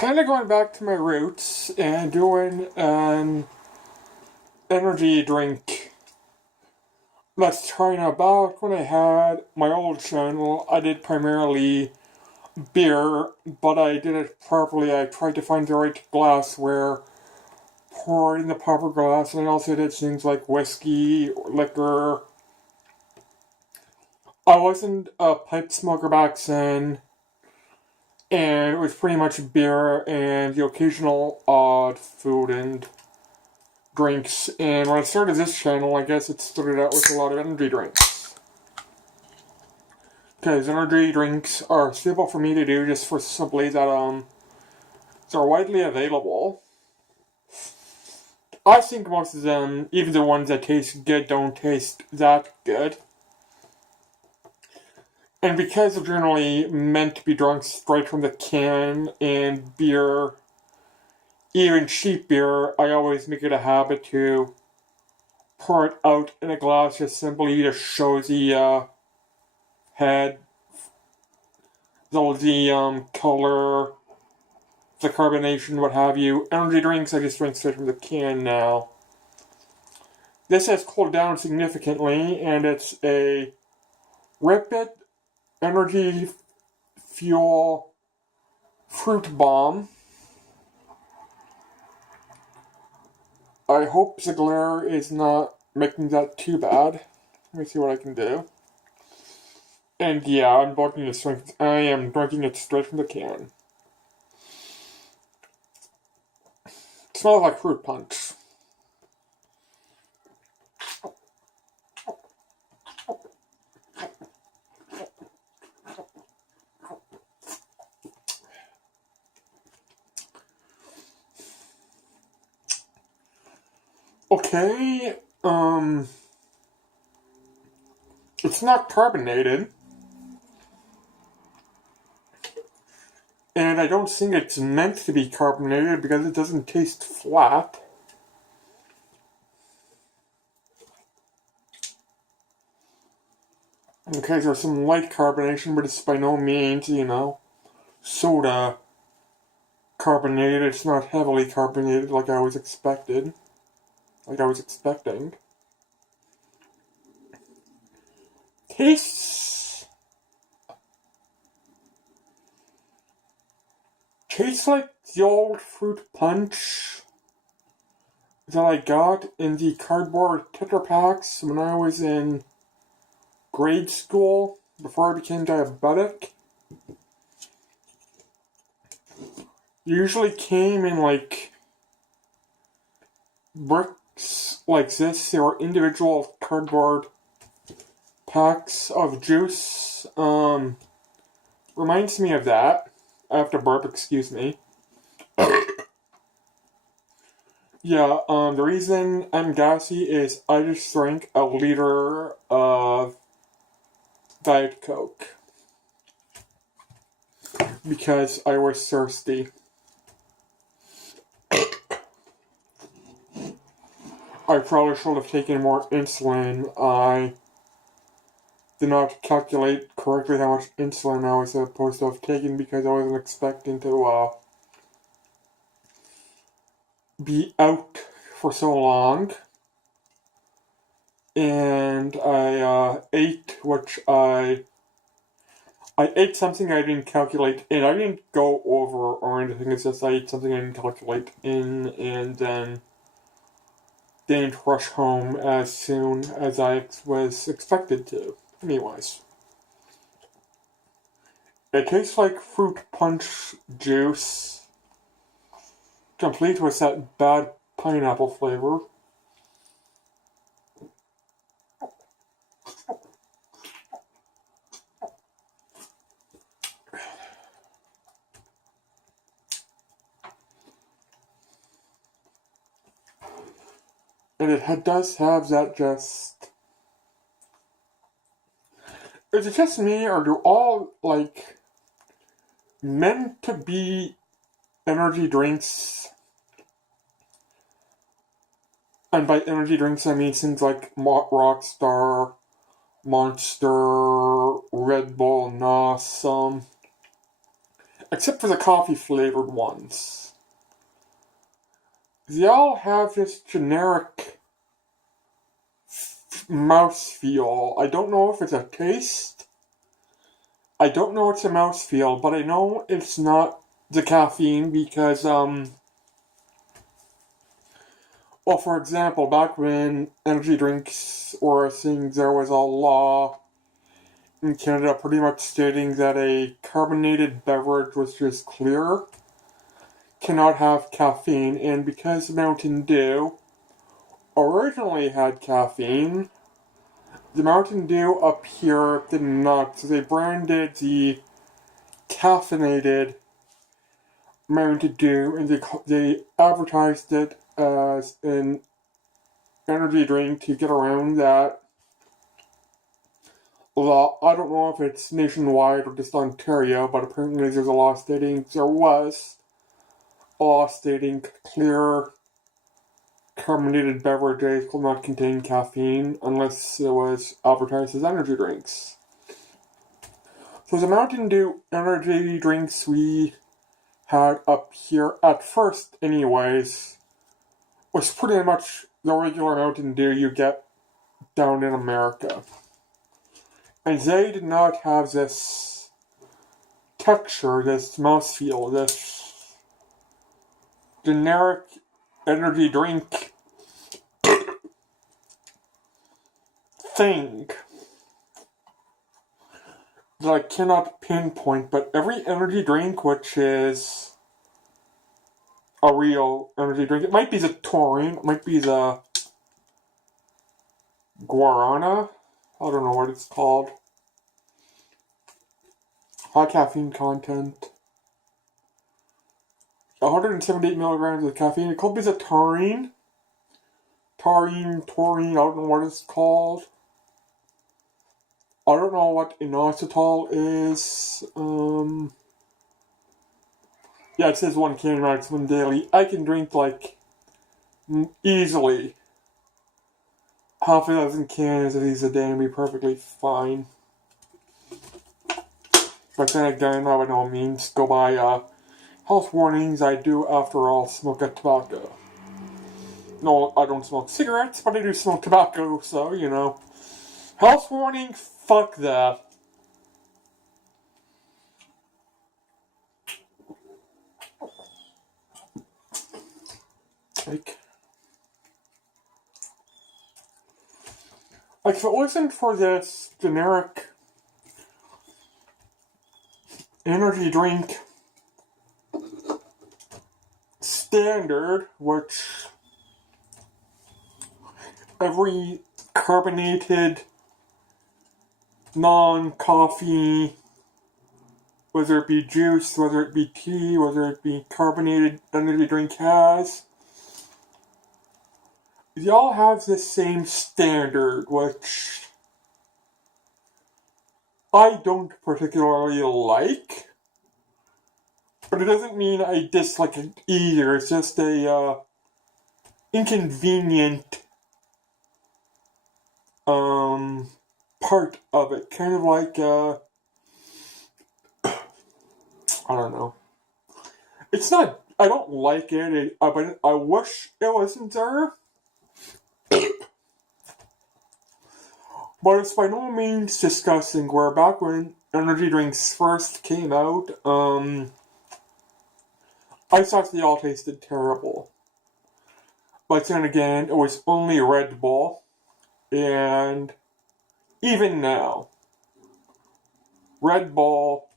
kind of going back to my roots and doing an energy drink. That's trying about when I had my old channel. I did primarily beer, but I did it properly. I tried to find the right glassware, pour it in the proper glass, and I also did things like whiskey, liquor. I wasn't a pipe smoker back then, and it was pretty much beer and the occasional odd food and drinks. And when I started this channel, I guess it started out with a lot of energy drinks. Because energy drinks are simple for me to do just for simply that they're widely available. I think most of them, even the ones that taste good, don't taste that good. And because they're generally meant to be drunk straight from the can, and beer, even cheap beer, I always make it a habit to pour it out in a glass just simply to show the head, the color, the carbonation, what have you. Energy drinks, I just drink straight from the can now. This has cooled down significantly, and it's a Rip It Energy Fuel Fruit Bomb. I hope the glare is not making that too bad. Let me see what I can do. And yeah, I'm drinking it straight. I am drinking it straight from the can. It smells like fruit punch. Okay, it's not carbonated. And I don't think it's meant to be carbonated because it doesn't taste flat. Okay, there's some light carbonation, but it's by no means, soda carbonated. It's not heavily carbonated like I was expecting. Tastes like the old fruit punch that I got in the cardboard Tetra Packs when I was in grade school before I became diabetic. Usually came in like bricks like this. They were individual cardboard packs of juice. Reminds me of that. I have to burp, excuse me. Yeah, the reason I'm gassy is I just drank a liter of Diet Coke. Because I was thirsty. I probably should have taken more insulin. I did not calculate correctly how much insulin I was supposed to have taken because I wasn't expecting to be out for so long. And I ate, which I ate something I didn't calculate in. I didn't go over or anything. It's just I ate something I didn't calculate in, and then didn't rush home as soon as I was expected to. Anyways. It tastes like fruit punch juice, complete with that bad pineapple flavor. And it does have that just... Is it just me, or do all, meant to be energy drinks, and by energy drinks I mean things like Rockstar, Monster, Red Bull, NOS, except for the coffee flavored ones. They all have this generic mouthfeel. I don't know if it's a taste. I don't know it's a mouthfeel, but I know it's not the caffeine because, well, for example, back when energy drinks were a thing, there was a law in Canada pretty much stating that a carbonated beverage which is clear cannot have caffeine, and because Mountain Dew originally had caffeine, the Mountain Dew up here did not. So they branded the caffeinated Mountain Dew and they advertised it as an energy drink to get around that law. I don't know if it's nationwide or just Ontario, but apparently there's a law stating there was a law stating clear carbonated beverages could not contain caffeine unless it was advertised as energy drinks. So the Mountain Dew energy drinks we had up here, at first anyways, was pretty much the regular Mountain Dew you get down in America. And they did not have this texture, this mouthfeel, this generic energy drink thing that I cannot pinpoint, but every energy drink which is a real energy drink, it might be the taurine, it might be the guarana, I don't know what it's called, high caffeine content, 178 milligrams of caffeine, it could be the taurine, I don't know what it's called. I don't know what inositol is. Yeah, it says 1 can maximum daily. I can drink like easily half a dozen cans of these a day and be perfectly fine. But then again, I by no means go by health warnings. I do, after all, smoke a tobacco. No, I don't smoke cigarettes, but I do smoke tobacco, so, you know. Health warning, fuck that. Like if it wasn't for this generic energy drink standard, which every carbonated non-coffee, whether it be juice, whether it be tea, whether it be carbonated energy drink has, they all have the same standard, which I don't particularly like, but it doesn't mean I dislike it either. It's just a inconvenient part of it, kind of like I don't know. It's not. I don't like it. But I wish it wasn't there. But it's by no means disgusting. Where back when energy drinks first came out, I thought they all tasted terrible. But then again, it was only Red Bull, and even now, Red Bull,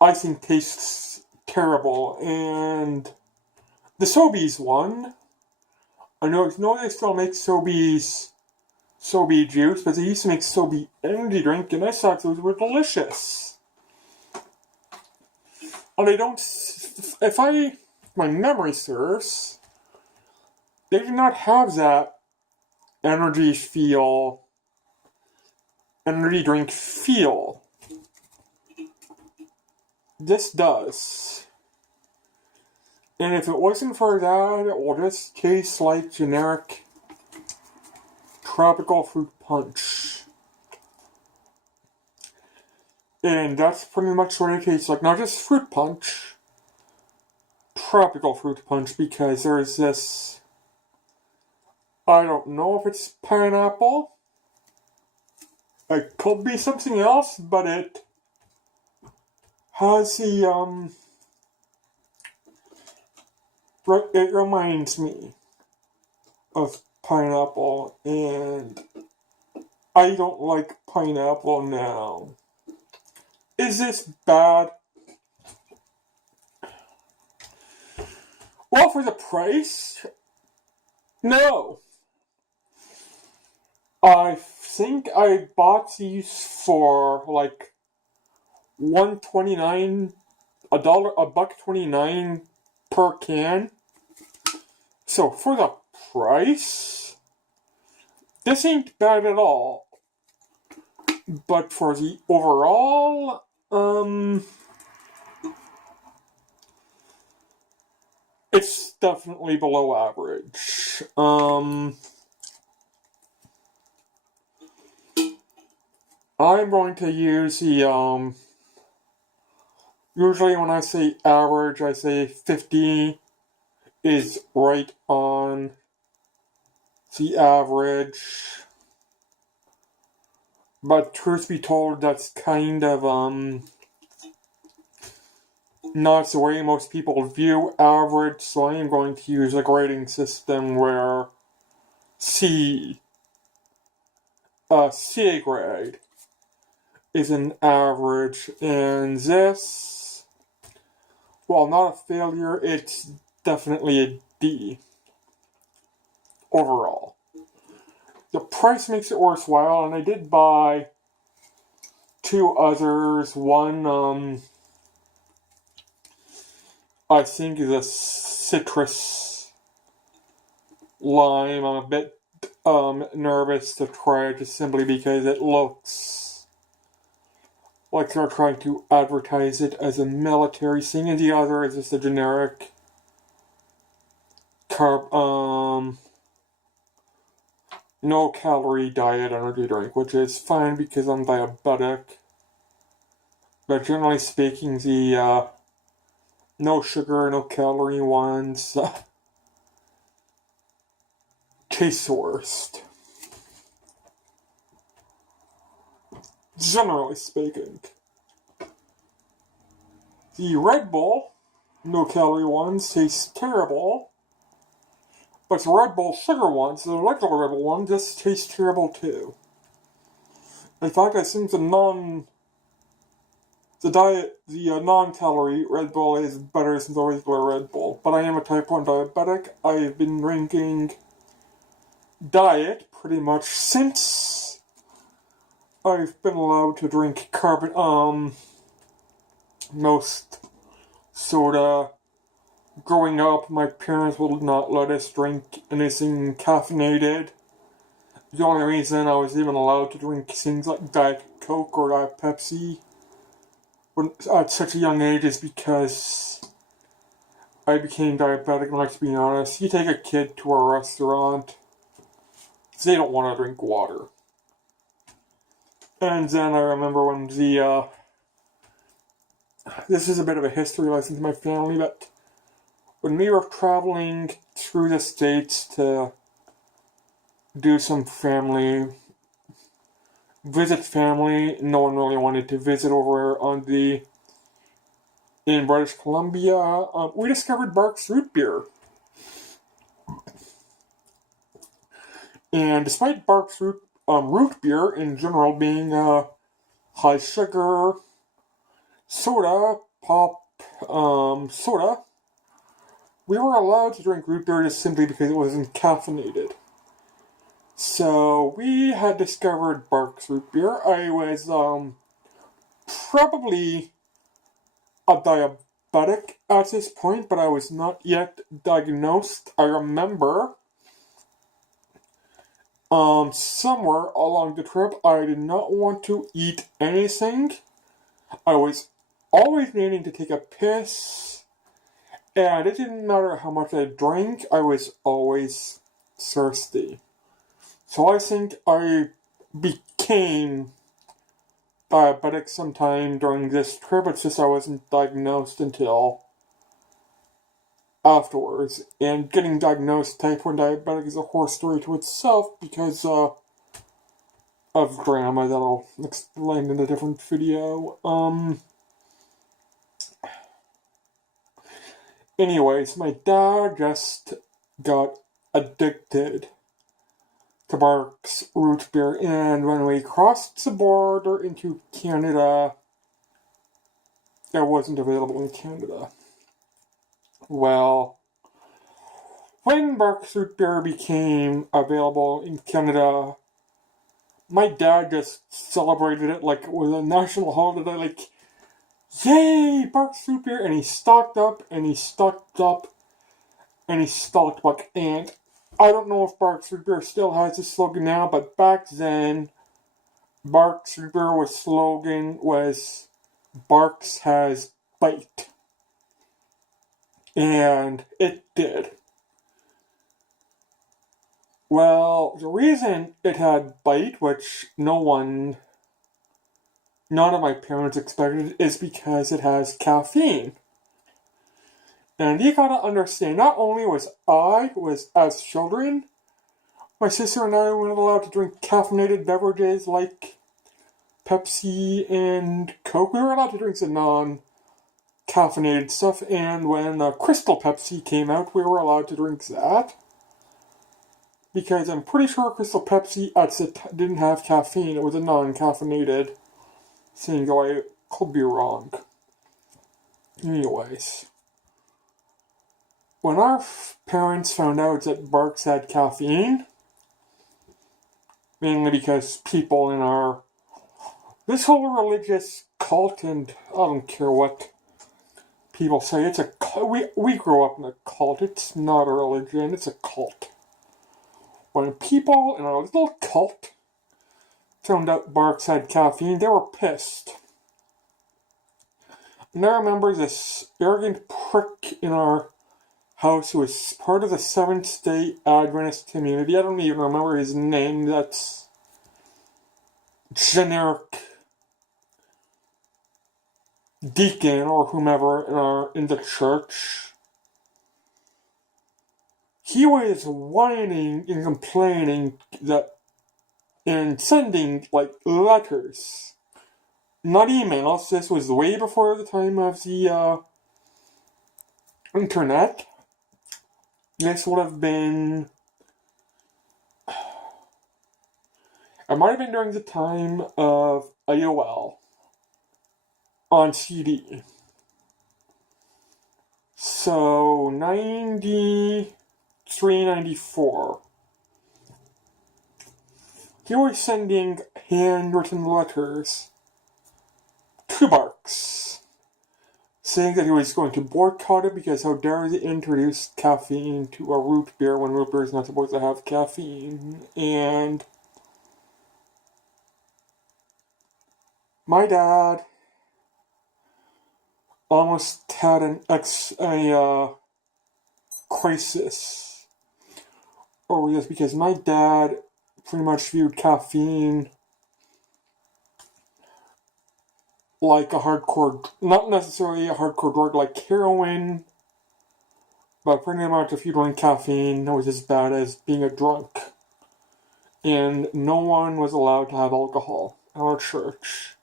I think, tastes terrible. And the Sobeys one, I know they still make Sobeys juice, but they used to make Sobe energy drink, and I thought those were delicious. And I don't, if my memory serves, they do not have that energy drink feel. This does. And if it wasn't for that, it will just taste like generic tropical fruit punch. And that's pretty much what it tastes like. Not just fruit punch, tropical fruit punch, because there's this. I don't know if it's pineapple. It could be something else, but it has the it reminds me of pineapple, and I don't like pineapple now. Is this bad? Well, for the price, no. I think I bought these for like $1.29, $1.29 per can. So for the price, this ain't bad at all. But for the overall, it's definitely below average. I'm going to use the, usually when I say average, I say 50 is right on the average. But truth be told, that's kind of, not the way most people view average, so I am going to use a grading system where C grade is an average, and this, while not a failure, it's definitely a D overall. The price makes it worthwhile, and I did buy two others. One, I think is a citrus lime. I'm a bit nervous to try it just simply because it looks like they're trying to advertise it as a military thing, and the other is just a generic no calorie diet energy drink, which is fine because I'm diabetic. But generally speaking, the no sugar, no calorie ones taste the worst. Generally speaking. The Red Bull, no calorie ones, taste terrible. But the Red Bull sugar ones, the regular Red Bull one, just taste terrible too. In fact, I think the non-calorie Red Bull is better than the regular Red Bull. But I am a type 1 diabetic. I've been drinking diet pretty much since I've been allowed to drink most soda. Growing up, my parents would not let us drink anything caffeinated. The only reason I was even allowed to drink things like Diet Coke or Diet Pepsi at such a young age is because I became diabetic, and let's be honest, you take a kid to a restaurant, they don't want to drink water. And then I remember when this is a bit of a history lesson to my family, but when we were traveling through the States to do some visit family, no one really wanted to visit over in British Columbia, we discovered Barq's root beer. And despite Barq's root beer in general being high sugar soda, soda, we were allowed to drink root beer just simply because it wasn't caffeinated. So we had discovered Barq's root beer. I was probably a diabetic at this point, but I was not yet diagnosed. I remember somewhere along the trip, I did not want to eat anything. I was always needing to take a piss, and it didn't matter how much I drank, I was always thirsty. So I think I became diabetic sometime during this trip. It's just I wasn't diagnosed until afterwards. And getting diagnosed type 1 diabetic is a horror story to itself because of drama that I'll explain in a different video. Anyways, my dad just got addicted to Barq's root beer, and when we crossed the border into Canada, it wasn't available in Canada. Well, when Barq's root beer became available in Canada, my dad just celebrated it like it was a national holiday, like, yay, Barq's root beer, and he stocked up, and he stocked up, and he stocked up, and I don't know if Barq's root beer still has this slogan now, but back then, Barq's root beer slogan was, Barq's has bite. And it did. Well, the reason it had bite, which none of my parents expected, is because it has caffeine. And you gotta understand, not only was as children, my sister and I weren't allowed to drink caffeinated beverages like Pepsi and Coke. We were allowed to drink some non-caffeinated stuff, and when Crystal Pepsi came out, we were allowed to drink that. Because I'm pretty sure Crystal Pepsi didn't have caffeine. It was a non-caffeinated thing, though I could be wrong. Anyways, when our parents found out that Barq's had caffeine, mainly because people in this whole religious cult, and I don't care what people say, it's a cult. We grew up in a cult. It's not a religion, it's a cult. When people in our little cult found out Barq's had caffeine, they were pissed. And I remember this arrogant prick in our house who was part of the Seventh-day Adventist community. I don't even remember his name. That's generic deacon or whomever in the church. He was whining and complaining and sending, letters. Not emails. This was way before the time of the, internet. This would have been... It might have been during the time of AOL on CD. So, 93, 94. He was sending handwritten letters to Barq's, saying that he was going to boycott it because how dare they introduce caffeine to a root beer when root beer is not supposed to have caffeine. And my dad almost had a crisis over this because my dad pretty much viewed caffeine like a hardcore, not necessarily a hardcore drug like heroin, but pretty much if you drank caffeine, it was as bad as being a drunk. And no one was allowed to have alcohol in our church.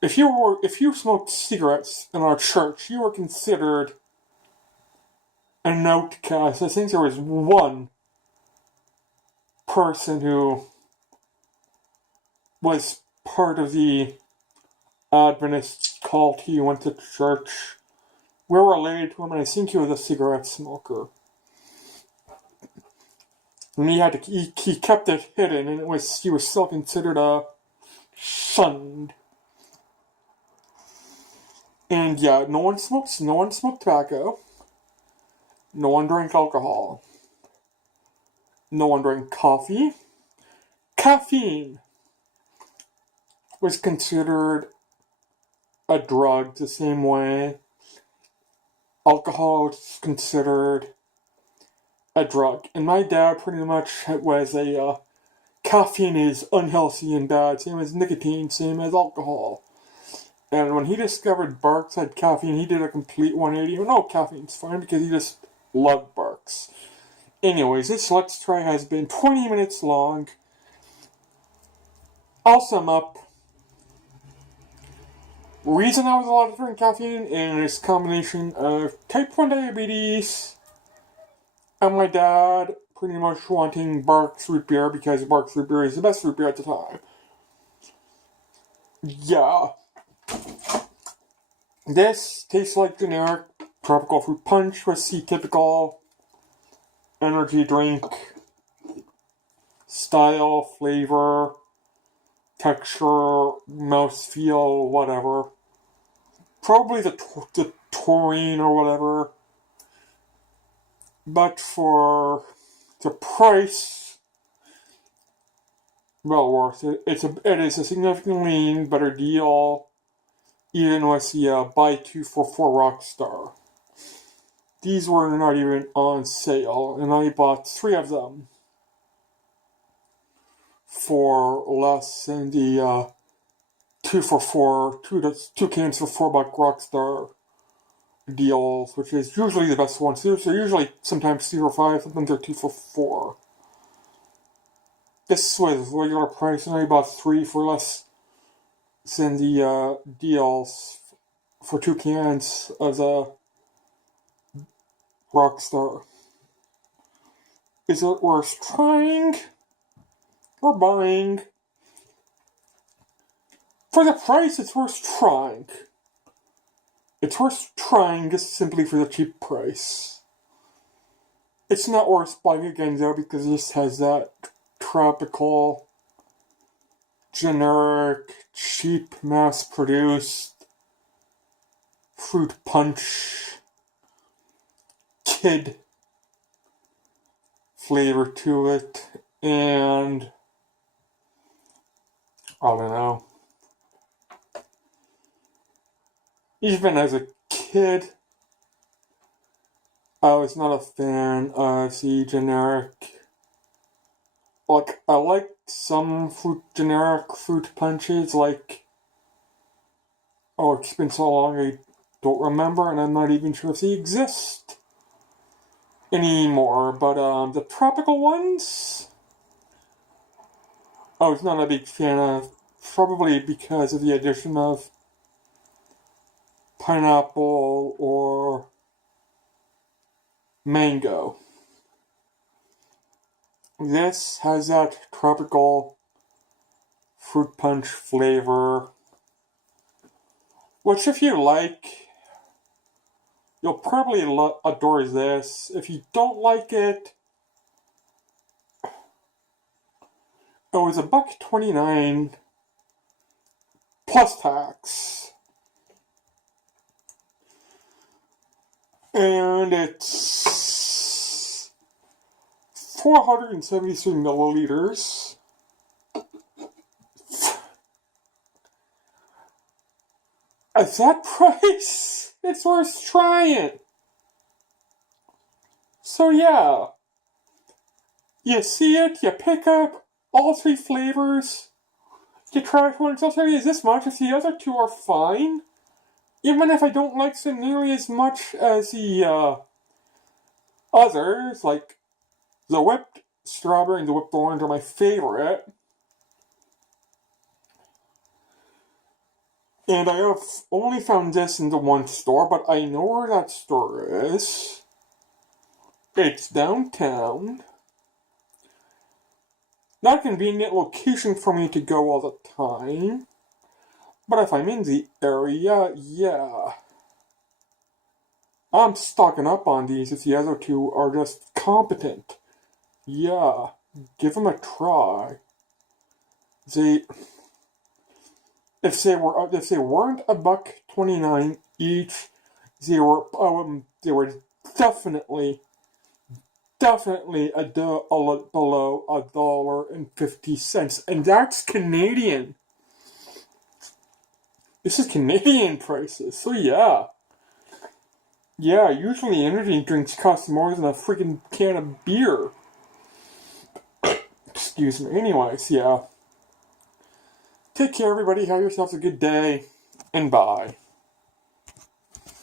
If you smoked cigarettes in our church, you were considered an outcast. I think there was one person who was part of the Adventist cult. He went to church. We're related to him, and I think he was a cigarette smoker. And he kept it hidden, and he was still considered shunned. And yeah, no one smoked tobacco. No one drank alcohol. No one drank coffee. Caffeine was considered a drug the same way alcohol is considered a drug. And my dad pretty much was a caffeine is unhealthy and bad, same as nicotine, same as alcohol. And when he discovered Barks had caffeine, he did a complete 180. No, caffeine's fine because he just loved Barks. Anyways, this Let's Try has been 20 minutes long. I'll sum up. Reason I was allowed to drink caffeine is a combination of type 1 diabetes and my dad pretty much wanting Barks root beer because Barks root beer is the best root beer at the time. Yeah. This tastes like generic tropical fruit punch with the typical energy drink style, flavor, texture, mouthfeel, whatever. Probably the taurine or whatever. But for the price, well worth it. It is a significantly better deal, even with the buy 2 for 4 Rockstar. These were not even on sale, and I bought 3 of them for less than the 2 cans for $4 Rockstar deals, which is usually the best ones. They're usually sometimes 3 for 5, sometimes they're 2 for 4. This was regular price, and I bought 3 for less than the deals for 2 cans of the Rockstar. Is it worth trying or buying? For the price, it's worth trying. It's worth trying just simply for the cheap price. It's not worth buying again though because this has that tropical, generic, cheap, mass-produced fruit punch kid flavor to it, and I don't know. Even as a kid, I was not a fan of the generic. Like, I like some generic fruit punches, like, oh, it's been so long I don't remember, and I'm not even sure if they exist anymore, but the tropical ones, I was not a big fan of, probably because of the addition of pineapple or mango. This has that tropical fruit punch flavor, which if you like, you'll probably adore this. If you don't like it, it was $1.29 plus tax. And it's 473 milliliters. At that price, it's worth trying. So yeah, you see it, you pick up all 3 flavors, you try one, it's also is this much, if the other 2 are fine, even if I don't like them nearly as much as the others, like the whipped strawberry and the whipped orange are my favorite. And I have only found this in the one store, but I know where that store is. It's downtown. Not a convenient location for me to go all the time. But if I'm in the area, yeah. I'm stocking up on these if the other 2 are just competent. Yeah, give them a try. If they weren't $1.29 each, they were definitely below $1.50, and that's Canadian. This is Canadian prices, so yeah. Yeah, usually energy drinks cost more than a freaking can of beer. excuse me. Anyways, yeah. Take care, everybody. Have yourselves a good day. And bye.